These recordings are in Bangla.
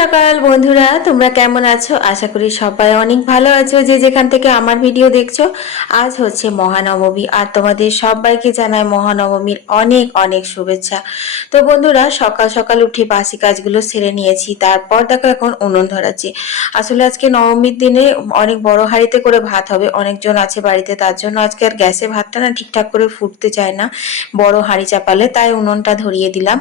সকাল, বন্ধুরা। তোমরা কেমন আছো? আশা করি সবাই অনেক ভালো আছো। যে যেখান থেকে আমার ভিডিও দেখছ, আজ হচ্ছে মহানবমী। আর তোমাদের সবাইকে জানাই মহানবমীর অনেক অনেক শুভেচ্ছা। তো বন্ধুরা, সকাল সকাল উঠে বাসি কাজগুলো সেরে নিয়েছি। তারপর দেখো এখন উনুন ধরাচ্ছি। আসলে আজকে নবমীর দিনে অনেক বড় হাঁড়িতে করে ভাত হবে। অনেকজন আছে বাড়িতে, তার জন্য আজকে আর গ্যাসে ভাতটা না ঠিকঠাক করে ফুটতে চায় না। বড় হাঁড়ি চাপালে, তাই উনুনটা ধরিয়ে দিলাম।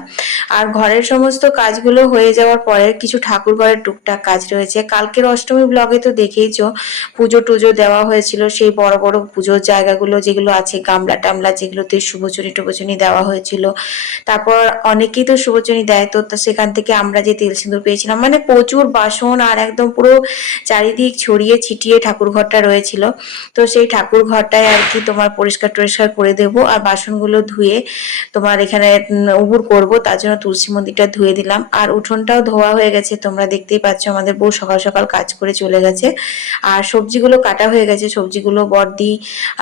আর ঘরের সমস্ত কাজগুলো হয়ে যাওয়ার পরে কিছু ঠাকুর ঘরের টুকটাক কাজ রয়েছে। কালকের অষ্টমী ব্লগে তো দেখেইছো, পুজো টুজো দেওয়া হয়েছিল। সেই বড় বড় পুজোর জায়গাগুলো যেগুলো আছে, গামলা টামলা যেগুলোতে শুভচুনি টুবচুনি দেওয়া হয়েছিল। তারপর অনেকেই তো শুভচুনি দেয়, তো তা সেখান থেকে আমরা যে তেল সিঁদুর পেয়েছিলাম মানে প্রচুর বাসন আর একদম পুরো চারিদিক ছড়িয়ে ছিটিয়ে ঠাকুর ঘরটা রয়েছিল। তো সেই ঠাকুর ঘরটায় আর কি তোমার পরিষ্কার টরিষ্কার করে দেব আর বাসনগুলো ধুয়ে তোমার এখানে উবুর করব, তার জন্য তুলসী মন্দিরটা ধুয়ে দিলাম। আর উঠোনটাও ধোয়া হয়ে গেছে তোমরা দেখতেই পাচ্ছ আমাদের বউ সকাল সকাল কাজ করে চলে গেছে। আর সবজিগুলো কাটা হয়ে গেছে। সবজিগুলো বর্দি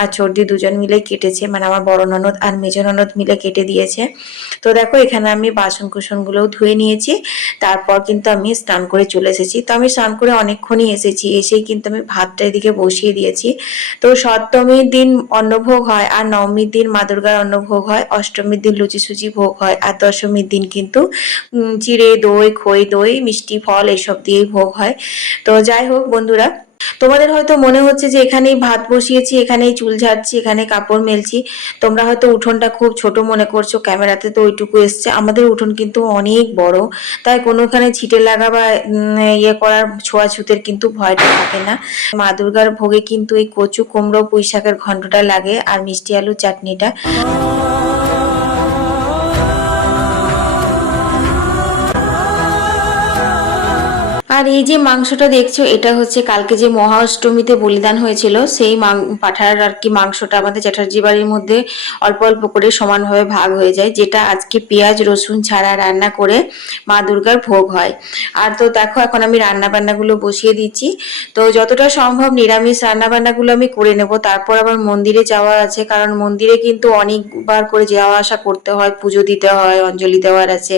আর চর্দি দুজন মিলে কেটেছে। মানে আমার বড় ননদ আর মেজ ননদ মিলে কেটে দিয়েছে। তো দেখো, এখানে আমি বাসন কুসনগুলোও ধুয়ে নিয়েছি। তারপর কিন্তু আমি স্নান করে চলে এসেছি। তো আমি স্নান করে অনেকক্ষণই এসেছি। এসেই কিন্তু আমি ভাতটা এদিকে বসিয়ে দিয়েছি। তো সপ্তমীর দিন অন্নভোগ হয় আর নবমীর দিন মা দুর্গার অন্নভোগ হয়। অষ্টমীর দিন লুচি সুচি ভোগ হয়। আর দশমীর দিন কিন্তু চিড়ে, দই, খই, দই, মিষ্টি ফল এইসব দিয়েই ভোগ হয়। তো যাই হোক বন্ধুরা, তোমাদের হয়তো মনে হচ্ছে যে এখানেই ভাত বসিয়েছি, এখানেই চুল ঝাড়ছি, এখানে কাপড় মেলছি। তোমরা হয়তো উঠোনটা খুব ছোট মনে করছ, ক্যামেরাতে তো ওইটুকু এসছে। আমাদের উঠোন কিন্তু অনেক বড়, তাই কোনোখানে ছিটে লাগা বা ইয়ে করার ছোঁয়াছুতের কিন্তু ভয়টা থাকে না। মা দুর্গার ভোগে কিন্তু এই কচু কুমড়ো পুঁই ঘন্টটা লাগে আর মিষ্টি আলুর চাটনিটা। এই যে মাংসটা দেখছ, এটা হচ্ছে কালকে যে মহা অষ্টমীতে বলিদান হয়েছিল, সেই পাঠার আর কি মাংসটা আমাদের চ্যাটার্জি বাড়ির মধ্যে অল্প অল্প করে সমানভাবে ভাগ হয়ে যায়, যেটা আজকে পেঁয়াজ, রসুন ছাড়া রান্না করে মা দুর্গার ভোগ হয়। আর তো দেখো, এখন আমি রান্না বান্নাগুলো বসিয়ে দিচ্ছি। তো যতটা সম্ভব নিরামিষ রান্না বান্নাগুলো আমি করে নেব, তারপর আবার মন্দিরে যাওয়া আছে, কারণ মন্দিরে কিন্তু অনেকবার করে যাওয়া আসা করতে হয়, পুজো দিতে হয়, অঞ্জলি দেওয়ার আছে।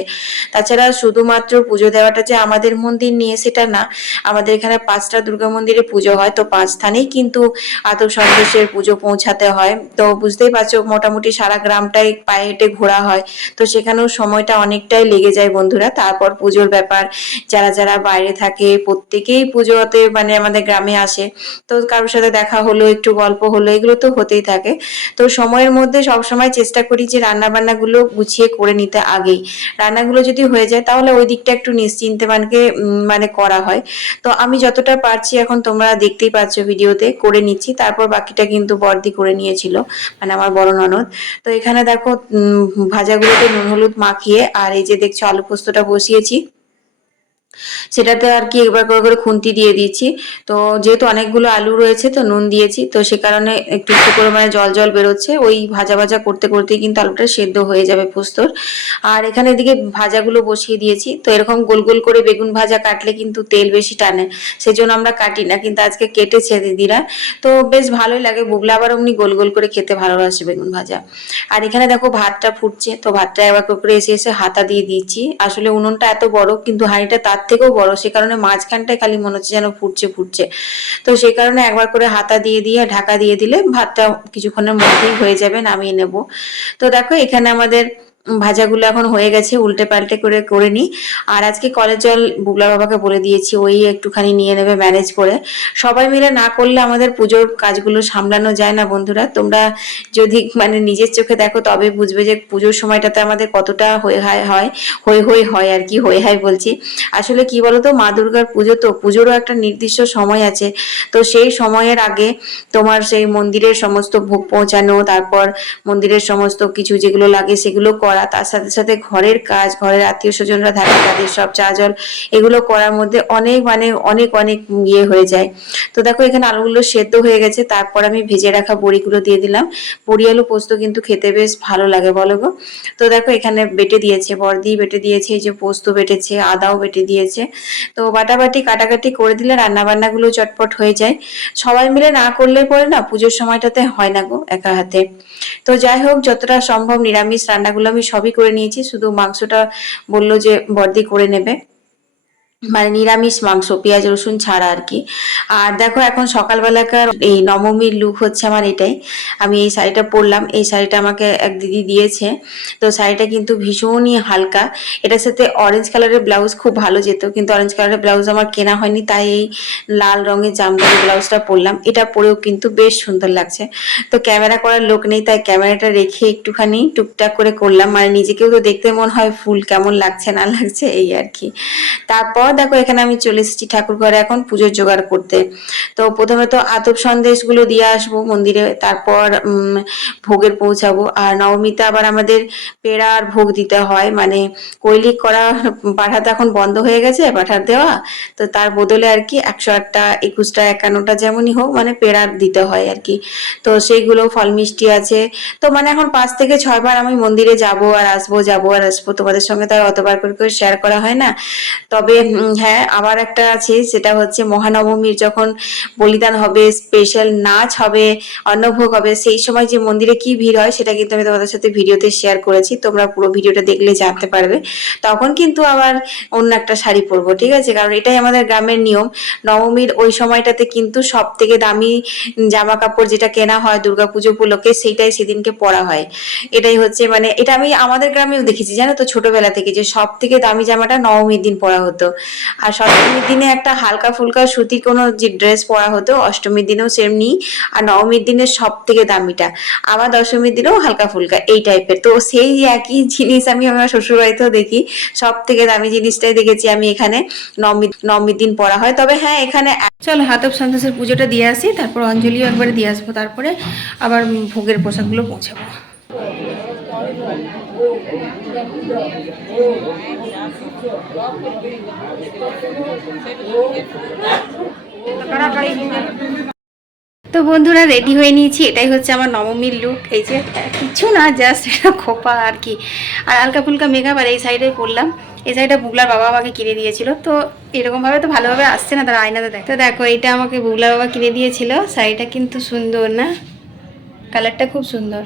তাছাড়া শুধুমাত্র পুজো দেওয়াটা যে আমাদের মন্দির নিয়ে, সেটা না। আমাদের এখানে পাঁচটা দুর্গা মন্দিরে পুজো হয় তো পাঁচ স্থানেই কিন্তু আতপ পুজো পৌঁছাতে হয়। তো বুঝতেই পারছ মোটামুটি সারা গ্রামটাই পায়ে হেঁটে ঘোরা হয়। তো সেখানেও সময়টা অনেকটাই লেগে যায় বন্ধুরা। তারপর পুজোর ব্যাপার যারা যারা বাইরে থাকে প্রত্যেকেই পুজোতে মানে আমাদের গ্রামে আসে। তো কারোর সাথে দেখা হলো একটু গল্প হলো এগুলো তো হতেই থাকে। তো সময়ের মধ্যে সবসময় চেষ্টা করি যে রান্না বান্নাগুলো গুছিয়ে করে নিতে আগেই। রান্নাগুলো যদি হয়ে যায় তাহলে ওই দিকটা একটু নিশ্চিন্তে মানে উম, মানে করা হয়। তো আমি যতটা পারছি এখন তোমরা দেখতেই পাচ্ছ ভিডিওতে করে নিচ্ছি। তারপর বাকিটা কিন্তু বর্দি করে নিয়েছিল মানে আমার বড় ননদ। তো এখানে দেখো উম, ভাজাগুলোতে নুন হলুদ মাখিয়ে আর এই যে দেখছ আলু পোস্তটা বসিয়েছি। সেটাতে আর কি একবার করে করে খুন্তি দিয়ে দিয়েছি। তো যেহেতু অনেকগুলো আলু রয়েছে, তো নুন দিয়েছি, তো সে কারণে একটু একটু করে মানে জল জল বেরোচ্ছে। ওই ভাজা ভাজা করতে করতেই কিন্তু আলুটা সেদ্ধ হয়ে যাবে পোস্তর। আর এখানে এদিকে ভাজাগুলো বসিয়ে দিয়েছি। তো এরকম গোল গোল করে বেগুন ভাজা কাটলে কিন্তু তেল বেশি টানে। সেজন্য আমরা কাটি না, কিন্তু আজকে কেটেছে দিদিরা। তো বেশ ভালোই লাগে বুগলা আবার অমনি গোল গোল করে খেতে ভালোবাসে বেগুন ভাজা। আর এখানে দেখো ভাতটা ফুটছে, তো ভাতটা একবার করে এসে এসে হাতা দিয়ে দিচ্ছি আসলে উনুনটা এত বড়, কিন্তু হাঁড়িটা তার থেকেও বড়, সে কারণে মাঝখানটায় খালি মনে হচ্ছে যেন ফুটছে ফুটছে। তো সেই কারণে একবার করে হাতা দিয়ে দিয়ে, ঢাকা দিয়ে দিলে ভাতটা কিছুক্ষণের মধ্যেই হয়ে যাবে, নামিয়ে নেব। তো দেখো এখানে আমাদের ভাজাগুলো এখন হয়ে গেছে উল্টে পাল্টে করে করে নিই। আর আজকে কলের জল বুগলা বাবাকে বলে দিয়েছি, ওই একটুখানি নিয়ে নেবে ম্যানেজ করে। সবাই মিলে না করলে আমাদের পুজোর কাজগুলো সামলানো যায় না বন্ধুরা। তোমরা যদি মানে নিজের চোখে দেখো, তবে বুঝবে যে পুজোর সময়টাতে আমাদের কতটা হয়ে হায় হয়, হই হই হয় আর কি, হই হাই বলছি। আসলে কি বলতো, মা দুর্গার পুজো তো, পুজোরও একটা নির্দিষ্ট সময় আছে। তো সেই সময়ের আগে তোমার সেই মন্দিরের সমস্ত ভোগ পৌঁছানো, তারপর মন্দিরের সমস্ত কিছু যেগুলো লাগে সেগুলো করা, তার সাথে সাথে ঘরের কাজ, ঘরের আত্মীয় স্বজনরা থাকে, তাদের সব চা জল এগুলো করার মধ্যে অনেক মানে অনেক অনেক ইয়ে হয়ে যায়। তো দেখো এখানে আলুগুলো সেদ্ধ হয়ে গেছে, তারপর আমি ভেজে রাখা বড়িগুলো দিয়ে দিলাম। বড়ি আলু পোস্ত কিন্তু খেতে বেশ ভালো লাগে, বলো গো। তো দেখো এখানে বেটে দিয়েছে বর্দি বেটে দিয়েছে, এই যে পোস্ত বেটেছে, আদাও বেটে দিয়েছে। তো বাটাবাটি কাটাকাটি করে দিলে রান্না বান্নাগুলো চটপট হয়ে যায়। সবাই মিলে না করলে পরে না পুজোর সময়টাতে হয় না গো একা হাতে। তো যাই হোক, যতটা সম্ভব নিরামিষ রান্নাগুলো আমি সবই করে নিয়েছি শুধু মাংসটা বলল যে বর্দি করে নেবে। মানে নিরামিষ মাংস, পেঁয়াজ, রসুন ছাড়া আর কি। আর দেখো এখন সকালবেলাকার এই নবমীর লুক হচ্ছে আমার এটাই। আমি এই শাড়িটা পরলাম, এই শাড়িটা আমাকে এক দিদি দিয়েছে। তো শাড়িটা কিন্তু ভীষণই হালকা। এটার সাথে অরেঞ্জ কালারের ব্লাউজ খুব ভালো যেত, কিন্তু অরেঞ্জ কালারের ব্লাউজ আমার কেনা হয়নি, তাই এই লাল রঙের জামদানি ব্লাউজটা পরলাম। এটা পরেও কিন্তু বেশ সুন্দর লাগছে। তো ক্যামেরা করার লোক নেই, তাই ক্যামেরাটা রেখে একটুখানি টুকটাক করে করলাম। মানে নিজেকেও তো দেখতে মন হয় ফুল কেমন লাগছে, না লাগছে, এই আর কি। তারপর দেখো এখানে আমি চলে এসেছি ঠাকুর ঘরে এখন পুজোর জোগাড় করতে। তো প্রথমে তো আতপ সন্দেশগুলো দিয়ে আসব মন্দিরে, তারপর ভোগের পৌঁছাবো। আর নবমীতে আবার আমাদের পেড়ার ভোগ দিতে হয় মানে কৈলিক করা পাঠাতে এখন বন্ধ হয়ে গেছে, পাঠার দেওয়া। তো তার বদলে আর কি একশো আটটা, একুশটা, একান্নটা যেমনই হোক মানে পেড়ার দিতে হয় আর কি। তো সেইগুলো ফল মিষ্টি আছে। তো মানে এখন পাঁচ থেকে ছয়বার আমি মন্দিরে যাব আর আসব, যাব আর আসব। তোমাদের সঙ্গে তো আর অতবার করে করে শেয়ার করা হয় না। তবে হ্যাঁ আবার একটা আছে, সেটা হচ্ছে মহানবমীর যখন বলিদান হবে স্পেশাল নাচ হবে, অন্নভোগ হবে, সেই সময় যে মন্দিরে কি ভিড় হয়, সেটা কিন্তু আমি তোমাদের সাথে ভিডিওতে শেয়ার করেছি, তোমরা পুরো ভিডিওটা দেখলে জানতে পারবে। তখন কিন্তু আবার অন্য একটা শাড়ি পরবো, ঠিক আছে? কারণ এটাই আমাদের গ্রামের নিয়ম। নবমীর ওই সময়টাতে কিন্তু সব থেকে দামি জামা কাপড় যেটা কেনা হয়, দুর্গাপুজো উপলক্ষে, সেইটাই সেদিনকে পরা হয়। এটাই হচ্ছে মানে এটা আমি আমাদের গ্রামেও দেখেছি, জানো তো? ছোটবেলা থেকে যে সব থেকে দামি জামাটা নবমীর দিন পরা হতো। আর সপ্তমীর দিনে একটা হালকা ফুলকা সুতির কোনো যে ড্রেস পরা হতো, অষ্টমীর দিনেও সেমনি আর নবমীর দিনে সব থেকে দামিটা। আবার দশমীর দিনেও হালকা ফুলকা, এই টাইপের তো সেই একই জিনিস আমি আমার শ্বশুরবাড়িতেও দেখি সব থেকে দামি জিনিসটাই দেখেছি আমি এখানে, নবমী, নবমীর দিন পরা হয়। তবে হ্যাঁ এখানে চলো হাতব সন্তোষের পুজোটা দিয়ে আসি, তারপর অঞ্জলিও একবারে দিয়ে আসব, তারপরে আবার ভোগের পোশাকগুলো পৌঁছাবো। তো বন্ধুরা রেডি হয়ে নিয়েছি। এটাই হচ্ছে আমার নবমীর লুক এই যে, কিছু না জাস্ট এটা খোপা আর কি। আর হালকা ফুলকা মেকআপ আর এই সাইডে করলাম এই সাইডটা বুগলার বাবা আমাকে কিনে দিয়েছিল। তো এরকমভাবে তো ভালোভাবে আসছে না, তারা আয়নাতে দেখ। তো দেখো, এইটা আমাকে বুগলার বাবা কিনে দিয়েছিল। শাড়িটা কিন্তু সুন্দর না? কালারটা খুব সুন্দর।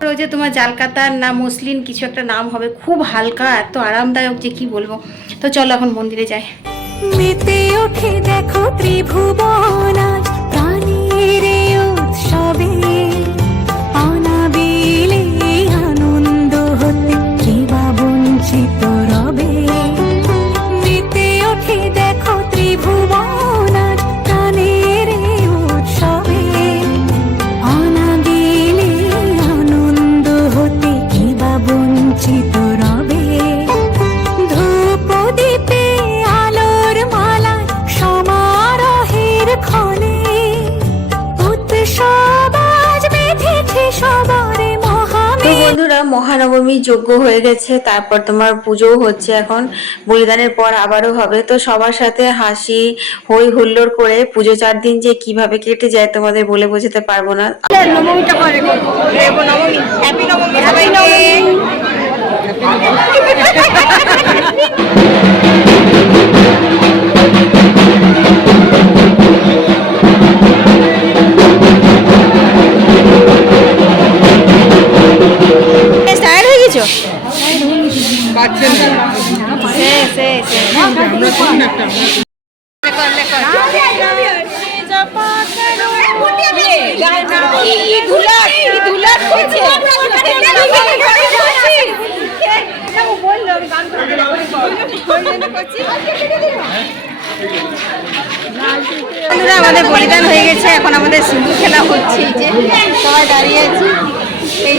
যে তোমার জালকাতার না মুসলিম কিছু একটা নাম হবে, খুব হালকা, এত আরামদায়ক যে কি বলব। তো চলো এখন মন্দিরে যাই। মেতে ওঠে দেখো ত্রিভুবন প্রাণীর উৎসবে। মহানবমী যজ্ঞ হয়ে গেছে তারপর তোমার পুজোও হচ্ছে এখন বলিদানের পর আবারও হবে। তো সবার সাথে হাসি হই হুল্লোড় করে পুজো চার দিন যে কীভাবে কেটে যায় তোমাদের বলে বোঝাতে পারব না। নবমীটা করে নবমী হ্যাপি নবমী আমাদের বলিদান হয়ে গেছে। এখন আমাদের সিন্ধু খেলা হচ্ছে। যে সবাই দাঁড়িয়ে আছি। এই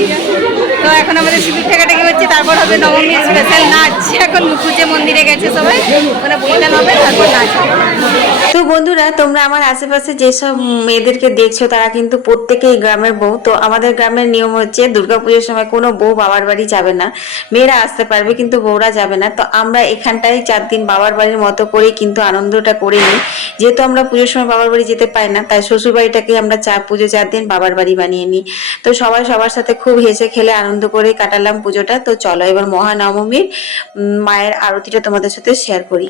তো এখন আমাদের সিঁদুর ঠেকাটাকি হচ্ছে তারপর হবে নবমীর স্পেশাল নাচ। এখন মুখুজ্জে মন্দিরে গেছে সবাই, ওখানে বলিদান হবে, তারপর নাচ তো বন্ধুরা, তোমরা আমার আশেপাশে যেসব মেয়েদেরকে দেখছ, তারা কিন্তু প্রত্যেকেই গ্রামের বউ। তো আমাদের গ্রামের নিয়ম হচ্ছে, দুর্গাপুজোর সময় কোনো বউ বাবার বাড়ি যাবে না। মেয়েরা আসতে পারবে, কিন্তু বউরা যাবে না। তো আমরা এখানটায় চার দিন বাবার বাড়ির মতো করেই কিন্তু আনন্দটা করে নিই। যেহেতু আমরা পুজোর সময় বাবার বাড়ি যেতে পাই না, তাই শ্বশুর বাড়িটাকে আমরা চা পুজো চার দিন বাবার বাড়ি বানিয়ে নিই। তো সবাই সবার সাথে খুব হেসে খেলে আনন্দ করে কাটালাম পুজোটা। তো চলো এবার মহানবমীর মায়ের আরতিটা তোমাদের সাথে শেয়ার করি।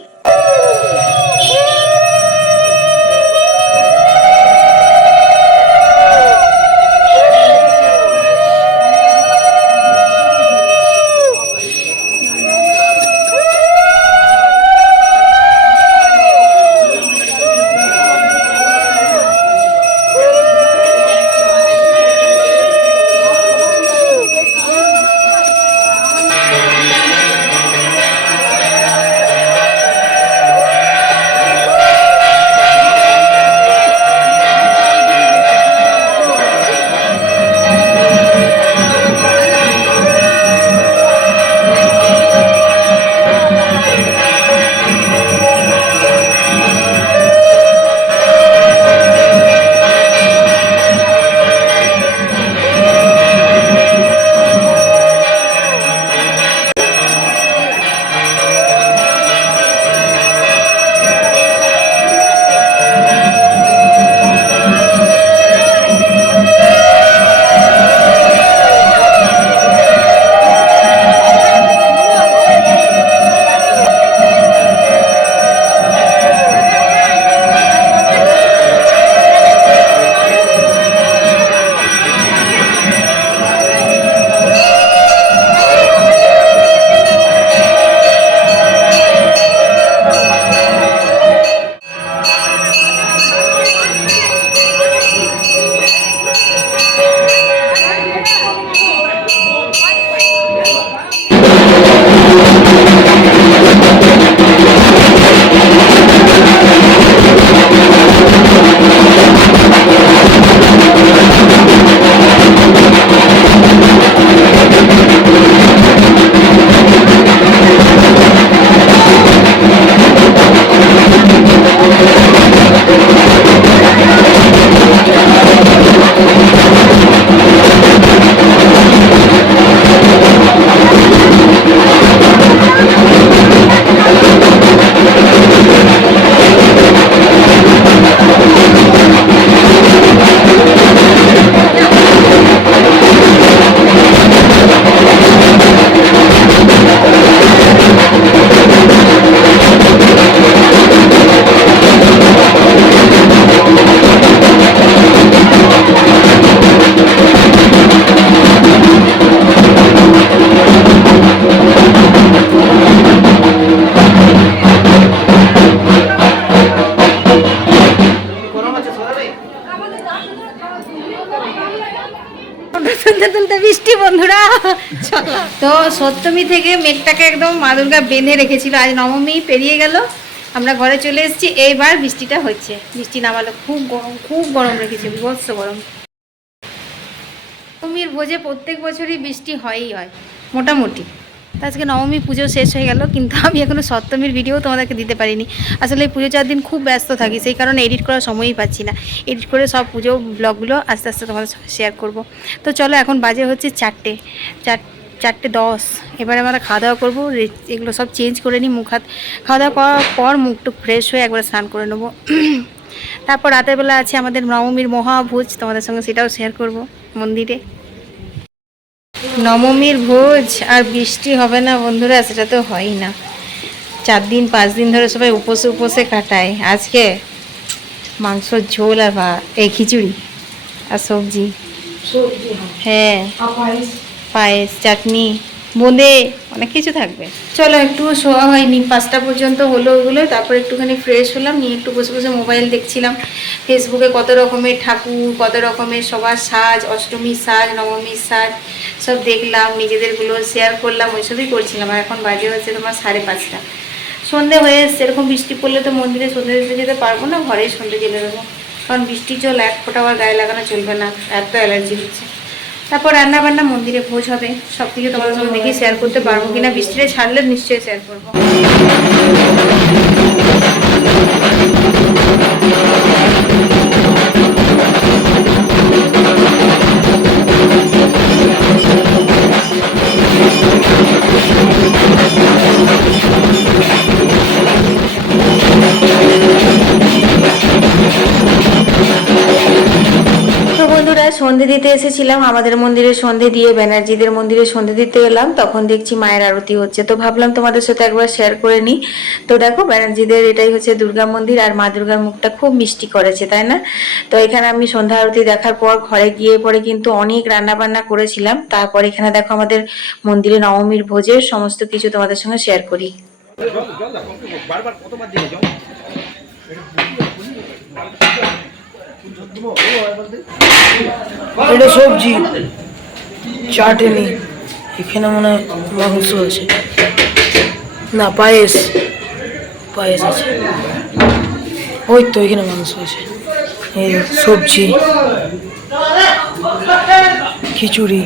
তো সপ্তমী থেকে মেঘটাকে একদম মা দুর্গা বেঁধে রেখেছিল। আজ নবমী পেরিয়ে গেল, আমরা ঘরে চলে এসেছি। এইবার বৃষ্টিটা হচ্ছে। বৃষ্টি নামালো, খুব গরম খুব গরম রেখেছে, বিভৎস গরম। নবমীর ভোজে প্রত্যেক বছরই বৃষ্টি হয়ই হয়, মোটামুটি। তো আজকে নবমী পুজো শেষ হয়ে গেল, কিন্তু আমি এখনও সপ্তমীর ভিডিও তোমাদেরকে দিতে পারিনি। আসলে পুজো চার দিন খুব ব্যস্ত থাকি, সেই কারণে এডিট করার সময়ই পাচ্ছি না। এডিট করে সব পুজো ব্লগগুলো আস্তে আস্তে তোমাদের শেয়ার করব। তো চলো এখন বাজে হচ্ছে চারটে, চার, চারটে দশ। এবারে আমরা খাওয়া দাওয়া করব এগুলো সব চেঞ্জ করে নিই মুখ, হাত। খাওয়া দাওয়া করার পর মুখটু ফ্রেশ হয়ে একবার স্নান করে নেব। তারপর রাতের বেলা আছে আমাদের নবমীর মহাভোজ, তোমাদের সঙ্গে সেটাও শেয়ার করব মন্দিরে। নবমীর ভোজ আর বৃষ্টি হবে না বন্ধুরা সেটা তো হয়ই না। চার দিন পাঁচ দিন ধরে সবাই উপসে উপসে কাটায়। আজকে মাংসর ঝোল আর ভা এই খিচুড়ি আর সবজি। হ্যাঁ। পায়েস চাটনি। বোঁদে অনেক কিছু থাকবে। চলো, একটু শোয়া হয়নি। পাঁচটা পর্যন্ত হলো ওগুলো, তারপর একটুখানি ফ্রেশ হলাম, নিয়ে একটু বসে বসে মোবাইল দেখছিলাম। ফেসবুকে কত রকমের ঠাকুর, কত রকমের সবার সাজ, অষ্টমীর সাজ, নবমীর সাজ, সব দেখলাম, নিজেদেরগুলো শেয়ার করলাম, ওইসবই করছিলাম। আর এখন বাজে হচ্ছে তোমার সাড়ে পাঁচটা। সন্ধে হয়ে এসছে, এরকম বৃষ্টি পড়লে তো মন্দিরে সন্ধে দিতে যেতে পারব না, ঘরেই সন্ধে জেলে দেবো। কারণ বৃষ্টির জল এক ফোঁটা আবার গায়ে লাগানো চলবে না, এত অ্যালার্জি হচ্ছে। তারপর রান্না বান্না মন্দিরে ভোজ হবে। সব থেকে তোমাদের সঙ্গে দেখি শেয়ার করতে পারব কিনা বৃষ্টিটা ছাড়লে নিশ্চয়ই শেয়ার করব। সন্ধে দিতে এসেছিলাম, আমাদের মন্দিরে সন্ধে দিয়ে ব্যানার্জিদের মন্দিরে সন্ধে দিতে এলাম, তখন দেখছি মায়ের আরতি হচ্ছে। তো ভাবলাম তোমাদের সাথে একবার শেয়ার করে নিই। তো দেখো, ব্যানার্জিদের এটাই হচ্ছে দুর্গা মন্দির, আর মা দুর্গার মুখটা খুব মিষ্টি করেছে, তাই না? তো এখানে আমি সন্ধ্যা আরতি দেখার পর ঘরে গিয়ে পরে কিন্তু অনেক রান্না বান্না করেছিলাম। তারপর এখানে দেখো আমাদের মন্দিরে নবমীর ভোজের সমস্ত কিছু তোমাদের সঙ্গে শেয়ার করি। বারবার কতবার দিলে এটা সবজি, চাটনি। এখানে মনে হয় মাংস আছে। না, পায়েস। পায়েস আছে। ওই তো এখানে মাংস আছে। এই সবজি, খিচুড়ি।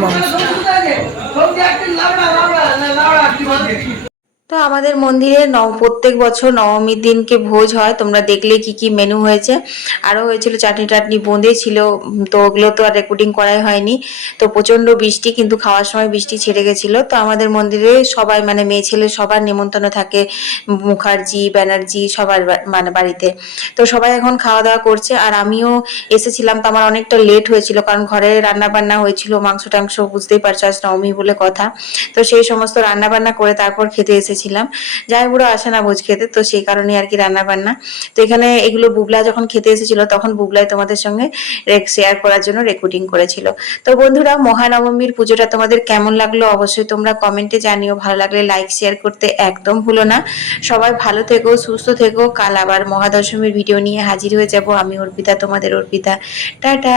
মাংস। তো আমাদের মন্দিরে প্রত্যেক বছর নবমীর দিনকে ভোজ হয়। তোমরা দেখলে কি কি মেনু হয়েছে। আরও হয়েছিল চাটনি টাটনি, বোঁদে ছিল। তো ওগুলো তো আর রেকর্ডিং করাই হয়নি। তো প্রচণ্ড বৃষ্টি, কিন্তু খাওয়ার সময় বৃষ্টি ছেড়ে গেছিল। তো আমাদের মন্দিরে সবাই মানে মেয়ে ছেলে সবার নেমন্তন্ন থাকে। মুখার্জি, ব্যানার্জি সবার মানে বাড়িতে। তো সবাই এখন খাওয়া দাওয়া করছে। আর আমিও এসেছিলাম, তো আমার অনেকটা লেট হয়েছিল। কারণ ঘরে রান্না বান্না হয়েছিল, মাংস টাংস বুঝতেই পারছ, আজ নবমী বলে কথা। তো সেই সমস্ত রান্না বান্না করে তারপর খেতে এসেছিলাম যাই বুড়ো আসে না ভোজ খেতে, তো সেই কারণে আর কি রান্না বান্না তো এখানে এগুলো বুবলা যখন খেতে এসেছিল, তখন বুবলাই তোমাদের সঙ্গে শেয়ার করার জন্য রেকর্ডিং করেছিল। তো বন্ধুরা, মহানবমীর পুজোটা তোমাদের কেমন লাগল অবশ্যই তোমরা কমেন্টে জানিও। ভালো লাগলে লাইক শেয়ার করতে একদম ভুলো না। সবাই ভালো থেকো, সুস্থ থেকো। কাল আবার মহাদশমীর ভিডিও নিয়ে হাজির হয়ে যাব। আমি অর্পিতা, তোমাদের অর্পিতা। টাটা!